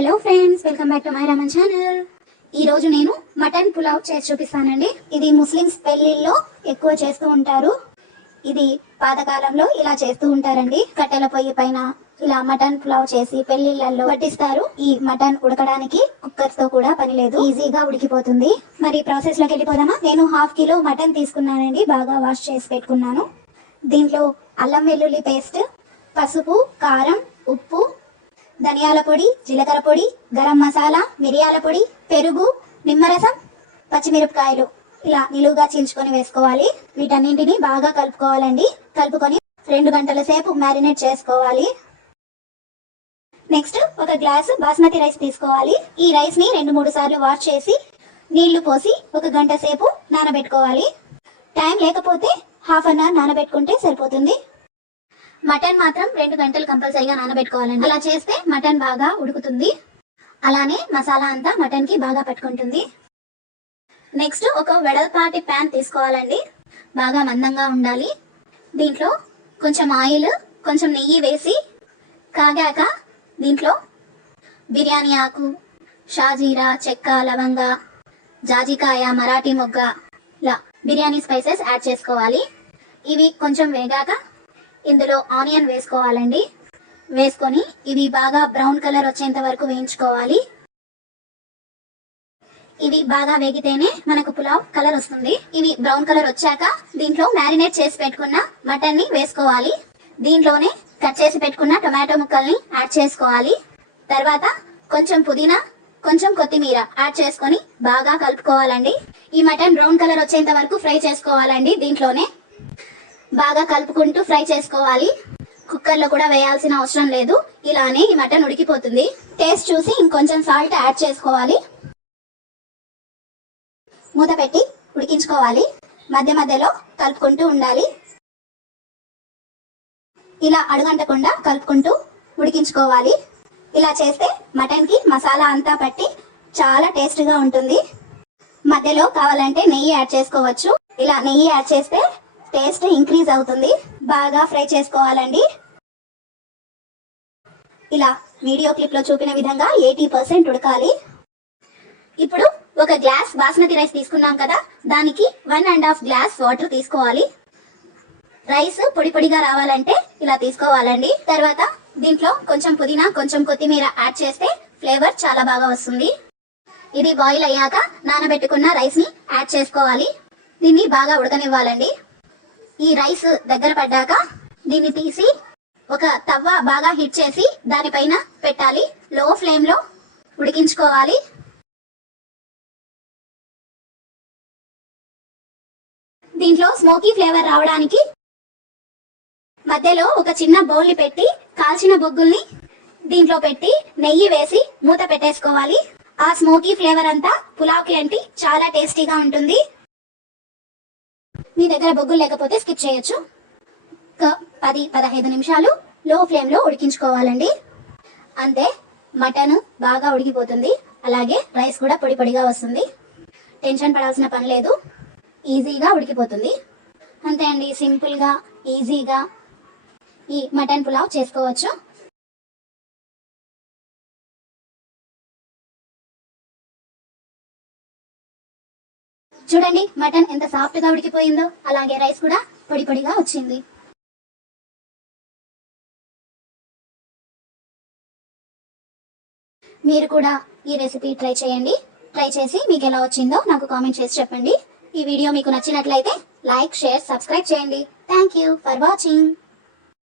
Hello friends, welcome back to my Raman channel. ఈ రోజు నేను మటన్ పులావ్ చేసి చూపిస్తానండి. ఇది ముస్లిమ్స్ పెళ్లిల్లో ఎక్కువ చేస్తూ ఉంటారు. ఇది పాతకాలంలో ఇలా చేస్తూ ఉంటారండి. కట్టెల పొయ్యి పైన ఇలా మటన్ పులావ్ చేసి పెళ్లిళ్లలో వడ్డిస్తారు. ఈ మటన్ ఉడకడానికి కుక్కర్ తో కూడా పని లేదు, ఈజీగా ఉడికిపోతుంది. మరి ప్రాసెస్ లోకి వెళ్ళిపోదామా? నేను 1/2 కిలో మటన్ తీసుకున్నానండి. బాగా వాష్ చేసి పెట్టుకున్నాను. దీంట్లో అల్లం వెల్లుల్లి పేస్ట్, పసుపు, కారం, ఉప్పు, ధనియాల పొడి, జీలకర్ర పొడి, గరం మసాలా, మిరియాల పొడి, పెరుగు, నిమ్మరసం, పచ్చిమిరపకాయలు ఇలా నిలువుగా చీల్చుకొని వేసుకోవాలి. వీటన్నింటిని బాగా కలుపుకోవాలండి. కలుపుకొని 2 గంటల సేపు మ్యారినేట్ చేసుకోవాలి. నెక్స్ట్ ఒక గ్లాసు బాస్మతి రైస్ తీసుకోవాలి. ఈ రైస్ ని 2-3 సార్లు వాష్ చేసి నీళ్లు పోసి 1 గంట సేపు నానబెట్టుకోవాలి. టైం లేకపోతే 1/2 అవర్ నానబెట్టుకుంటే సరిపోతుంది. మటన్ మాత్రం 2 గంటలు కంపల్సరీగా నానబెట్టుకోవాలండి. అలా చేస్తే మటన్ బాగా ఉడుకుతుంది. అలానే మసాలా అంతా మటన్ కి బాగా పట్టుకుంటుంది. నెక్స్ట్ ఒక వెడల్పాటి ప్యాన్ తీసుకోవాలండి. బాగా మందంగా ఉండాలి. దీంట్లో కొంచెం ఆయిల్, కొంచెం నెయ్యి వేసి కాగాక దీంట్లో బిర్యానీ ఆకు, షాజీరా, చెక్క, లవంగ, జాజికాయ, మరాఠీ మొగ్గ ఇలా బిర్యానీ స్పైసెస్ యాడ్ చేసుకోవాలి. ఇవి కొంచెం వేగాక ఇందులో ఆనియన్ వేసుకోవాలండి. వేసుకొని ఇవి బాగా బ్రౌన్ కలర్ వచ్చేంత వరకు వేయించుకోవాలి. ఇవి బాగా వేగితేనే మనకు పులావ్ కలర్ వస్తుంది. ఇవి బ్రౌన్ కలర్ వచ్చాక దీంట్లో మ్యారినేట్ చేసి పెట్టుకున్న మటన్ ని వేసుకోవాలి. దీంట్లోనే కట్ చేసి పెట్టుకున్న టొమాటో ముక్కల్ని యాడ్ చేసుకోవాలి. తర్వాత కొంచెం పుదీనా, కొంచెం కొత్తిమీర యాడ్ చేసుకొని బాగా కలుపుకోవాలండి. ఈ మటన్ బ్రౌన్ కలర్ వచ్చేంత వరకు ఫ్రై చేసుకోవాలండి. దీంట్లోనే బాగా కలుపుకుంటూ ఫ్రై చేసుకోవాలి. కుక్కర్ లో కూడా వేయాల్సిన అవసరం లేదు. ఇలానే ఈ మటన్ ఉడికిపోతుంది. టేస్ట్ చూసి ఇంకొంచెం సాల్ట్ యాడ్ చేసుకోవాలి. మూత పెట్టి ఉడికించుకోవాలి. మధ్య మధ్యలో కలుపుకుంటూ ఉండాలి. ఇలా అడుగంటకుండా కలుపుకుంటూ ఉడికించుకోవాలి. ఇలా చేస్తే మటన్ కి మసాలా అంతా పట్టి చాలా టేస్ట్ గా ఉంటుంది. మధ్యలో కావాలంటే నెయ్యి యాడ్ చేసుకోవచ్చు. ఇలా నెయ్యి యాడ్ చేస్తే టేస్ట్ ఇంక్రీజ్ అవుతుంది. బాగా ఫ్రై చేసుకోవాలండి. ఇలా వీడియో క్లిప్ లో చూపిన విధంగా 80% ఉడకాలి. ఇప్పుడు ఒక గ్లాస్ బాస్మతి రైస్ తీసుకున్నాం కదా, దానికి 1.5 గ్లాస్ వాటర్ తీసుకోవాలి. రైస్ పొడి పొడిగా రావాలంటే ఇలా తీసుకోవాలండి. తర్వాత దీంట్లో కొంచెం పుదీనా, కొంచెం కొత్తిమీర యాడ్ చేస్తే ఫ్లేవర్ చాలా బాగా వస్తుంది. ఇది బాయిల్ అయ్యాక నానబెట్టుకున్న రైస్ ని యాడ్ చేసుకోవాలి. దీన్ని బాగా ఉడకనివ్వాలండి. ఈ రైస్ దగ్గర పడ్డాక దీన్ని తీసి ఒక తవ్వ బాగా హీట్ చేసి దానిపైన పెట్టాలి. లో ఫ్లేమ్ లో ఉడికించుకోవాలి. దీంట్లో స్మోకీ ఫ్లేవర్ రావడానికి మధ్యలో ఒక చిన్న బౌల్ పెట్టి కాల్చిన బొగ్గుల్ని దీంట్లో పెట్టి నెయ్యి వేసి మూత పెట్టేసుకోవాలి. ఆ స్మోకీ ఫ్లేవర్ అంతా పులావ్ కి అంటి చాలా టేస్టీగా ఉంటుంది. మీ దగ్గర బొగ్గులు లేకపోతే స్కిప్ చేయొచ్చు. ఒక 10-15 నిమిషాలు లో ఫ్లేమ్ లో ఉడికించుకోవాలండి. అంతే, మటన్ బాగా ఉడికిపోతుంది. అలాగే రైస్ కూడా పొడి పొడిగా వస్తుంది. టెన్షన్ పడాల్సిన పని లేదు. ఈజీగా ఉడికిపోతుంది. అంతే అండి, సింపుల్ గా ఈజీగా ఈ మటన్ పులావ్ చేసుకోవచ్చు. చూడండి మటన్ ఎంత సాఫ్ట్ గా ఉడికిపోయిందో, అలాగే రైస్ కూడా పొడి పొడిగా వచ్చింది. మీరు కూడా ఈ రెసిపీ ట్రై చేయండి. ట్రై చేసి మీకు ఎలా వచ్చిందో నాకు కామెంట్ చేసి చెప్పండి. ఈ వీడియో మీకు నచ్చినట్లయితే లైక్, షేర్, సబ్స్క్రైబ్ చేయండి. Thank you for watching.